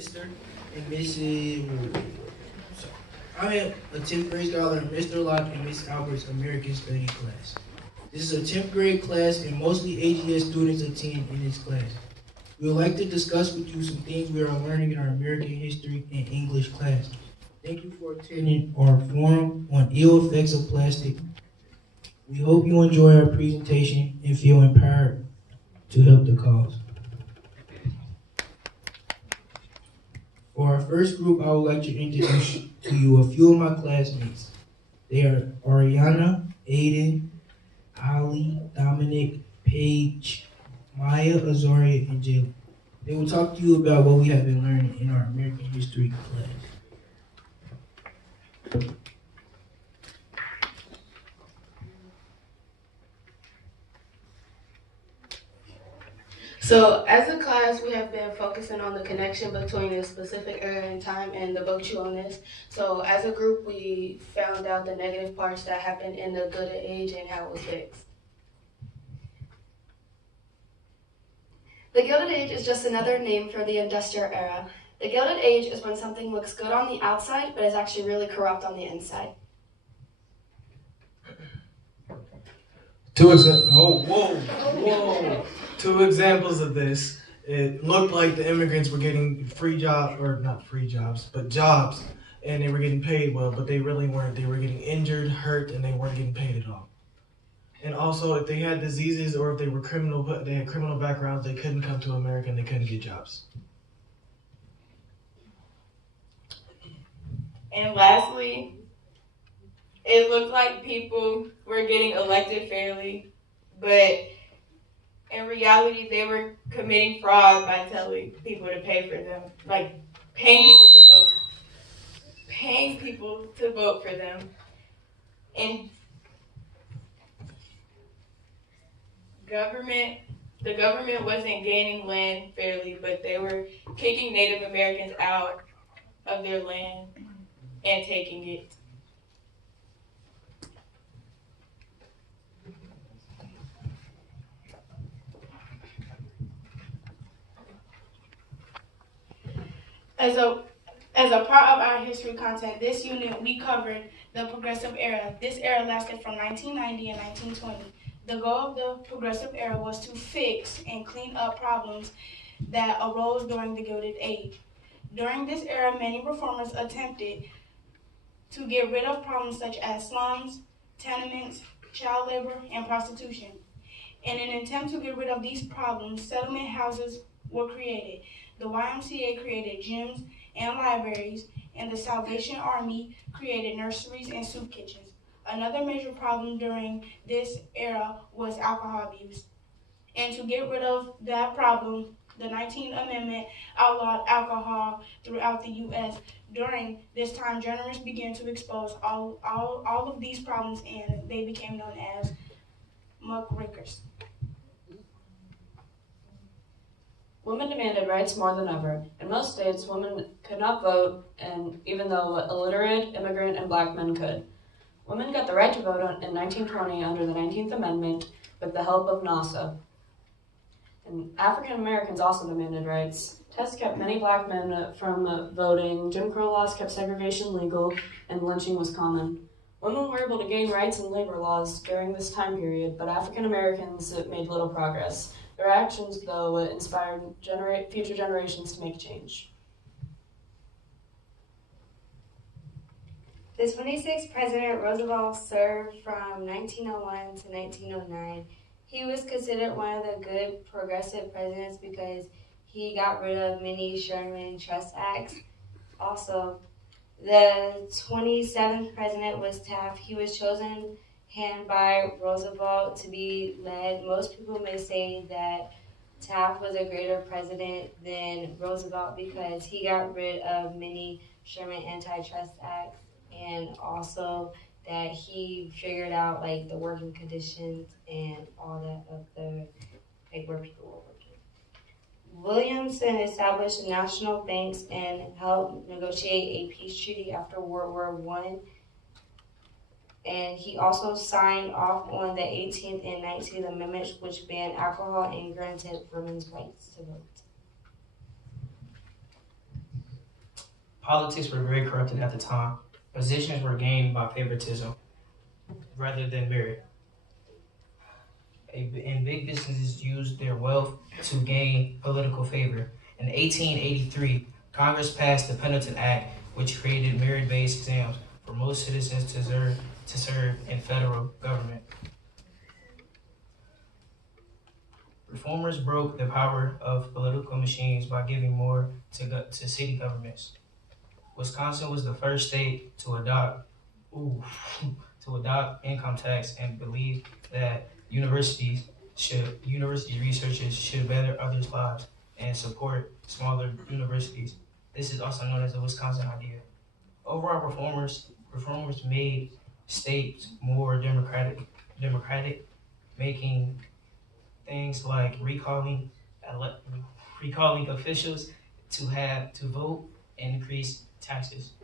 Mr. and Mrs. I'm a 10th grade scholar in Mr. Locke and Miss Albert's American Study class. This is a 10th grade class and mostly AGS students attend in this class. We would like to discuss with you some things we are learning in our American history and English class. Thank you for attending our forum on ill effects of plastic. We hope you enjoy our presentation and feel empowered to help the cause. For our first group, I would like to introduce to you a few of my classmates. They are Ariana, Aiden, Ali, Dominic, Paige, Maya, Azaria, and Jalen. They will talk to you about what we have been learning in our American history class. So as a class, we have been focusing on the connection between a specific era in time and the vote you on this. So as a group, we found out the negative parts that happened in the Gilded Age and how it was fixed. The Gilded Age is just another name for the Industrial Era. The Gilded Age is when something looks good on the outside, but is actually really corrupt on the inside. Two examples of this. It looked like the immigrants were getting free jobs, or not free jobs, but jobs, and they were getting paid well, but they really weren't. They were getting injured, hurt, and they weren't getting paid at all. And also, if they had diseases or if they were they had criminal backgrounds, they couldn't come to America and they couldn't get jobs. And lastly, it looked like people were getting elected fairly, but in reality, they were committing fraud by telling people to pay for them, like paying people to vote for them. And the government wasn't gaining land fairly, but they were kicking Native Americans out of their land and taking it. As a part of our history content, this unit we covered the Progressive Era. This era lasted from 1990 and 1920. The goal of the Progressive Era was to fix and clean up problems that arose during the Gilded Age. During this era, many reformers attempted to get rid of problems such as slums, tenements, child labor, and prostitution. In an attempt to get rid of these problems, settlement houses were created. The YMCA created gyms and libraries, and the Salvation Army created nurseries and soup kitchens. Another major problem during this era was alcohol abuse. And to get rid of that problem, the 19th Amendment outlawed alcohol throughout the U.S. During this time, journalists began to expose all of these problems, and they became known as muckrakers. Women demanded rights more than ever. In most states, women could not vote, and even though illiterate, immigrant, and black men could. Women got the right to vote in 1920 under the 19th Amendment with the help of NASA. And African Americans also demanded rights. Tests kept many black men from voting, Jim Crow laws kept segregation legal, and lynching was common. Women were able to gain rights in labor laws during this time period, but African Americans made little progress. Their actions, though, inspired future generations to make change. The 26th President Roosevelt served from 1901 to 1909. He was considered one of the good progressive presidents because he got rid of many Sherman Trust Acts. Also, the 27th president was Taft. He was chosen hand by Roosevelt to be led. Most people may say that Taft was a greater president than Roosevelt because he got rid of many Sherman antitrust acts, and also that he figured out like the working conditions and all that of the like where people were working. Williamson established national banks and helped negotiate a peace treaty after World War I. And he also signed off on the 18th and 19th Amendments, which banned alcohol and granted women's rights to vote. Politics were very corrupted at the time. Positions were gained by favoritism rather than merit. And big businesses used their wealth to gain political favor. In 1883, Congress passed the Pendleton Act, which created merit-based exams for most citizens to serve in federal government. Reformers broke the power of political machines by giving more to city governments. Wisconsin was the first state to adopt income tax and believed that university researchers should better others' lives and support smaller universities. This is also known as the Wisconsin idea. Overall, reformers made states more democratic, making things like recalling officials to vote and increase taxes.